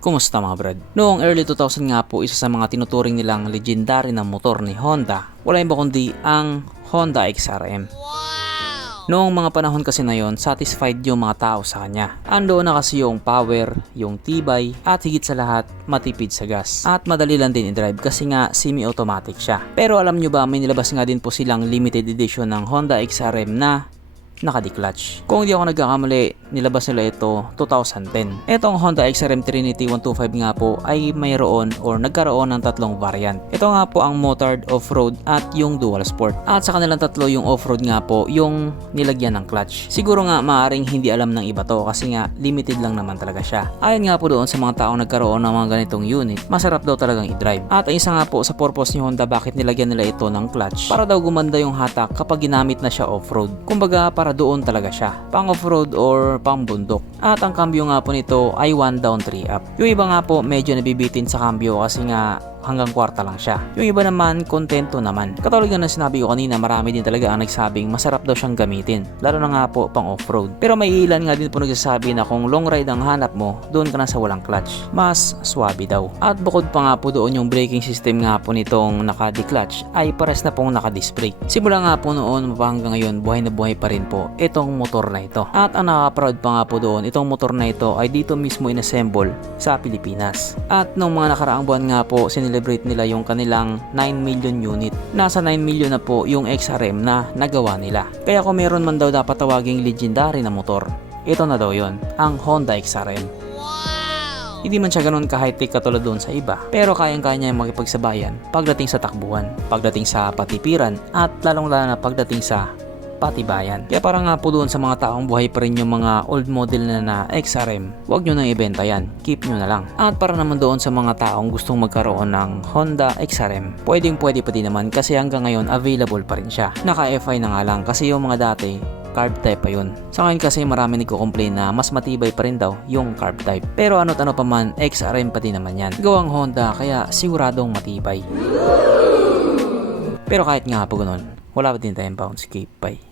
Kumusta mga brad? Noong early 2000 nga po, isa sa mga tinuturing nilang legendary na motor ni Honda, wala iba kundi ang Honda XRM. Noong mga panahon kasi na yon, satisfied yung mga tao sa kanya. Andoon na kasi yung power, yung tibay, at higit sa lahat, matipid sa gas. At madali lang din i-drive kasi nga semi-automatic siya. Pero alam nyo ba, may nilabas nga din po silang limited edition ng Honda XRM na naka-declutch. Kung hindi ako nagkakamali, nilabas nila ito 2010. Itong Honda XRM Trinity 125 nga po ay mayroon or nagkaroon ng tatlong variant. Ito nga po ang motard, off-road at yung dual sport. At sa kanilang tatlo, yung off-road nga po yung nilagyan ng clutch. Siguro nga maaring hindi alam ng iba to kasi nga limited lang naman talaga siya. Ayon nga po doon sa mga taong nagkaroon ng mga ganitong unit, masarap daw talagang i-drive. At ang isa nga po sa purpose ni Honda bakit nilagyan nila ito ng clutch, para daw gumanda yung hatak kapag ginamit na siya off-road. Kumbaga para doon talaga siya, pang off-road or pang bundok. At ang cambio nga po nito ay 1 down 3 up. Yung iba nga po medyo nabibitin sa cambio kasi nga hanggang kwarta lang siya. Yung iba naman, kontento naman. Katulad nga ng sinabi ko kanina, marami din talaga ang nagsabing masarap daw siyang gamitin. Lalo na nga po pang off-road. Pero may ilan nga din po nagsasabi na kung long ride ang hanap mo, doon ka na sa walang clutch. Mas swabe daw. At bukod pa nga po doon, yung braking system nga po nitong naka-declutch ay pares na pong naka-disc brake. Simula nga po noon hanggang ngayon, buhay na buhay pa rin po itong motor na ito. At ang nakaka-proud pa nga po doon, itong motor na ito ay dito mismo inassemble sa Pilipinas. At nung mga nakaraang buwan nga po, celebrate nila yung kanilang 9 million unit. Nasa 9 million na po yung XRM na nagawa nila. Kaya kung meron man daw dapat tawaging legendary na motor, ito na daw yon, ang Honda XRM. Hindi man siya ganun ka-high-tech katulad doon sa iba, pero kayang-kaya niya makipagsabayan pagdating sa takbuhan, pagdating sa patipiran, at lalong-lalo na pagdating sa patibayan. Kaya parang nga po doon sa mga taong buhay pa rin yung mga old model na XRM, huwag nyo nang ibenta yan, keep nyo na lang. At para naman doon sa mga taong gustong magkaroon ng Honda XRM, pwede pa din naman kasi hanggang ngayon available pa rin siya. Naka FI na nga lang kasi yung mga dati carb type pa yun. Sa ngayon kasi marami nagko-complain na mas matibay pa rin daw yung carb type. Pero ano't ano pa man, XRM pa din naman yan. Gawang Honda kaya siguradong matibay. Pero kahit nga po ganun, wala pa din tayong bounce cape. Bye.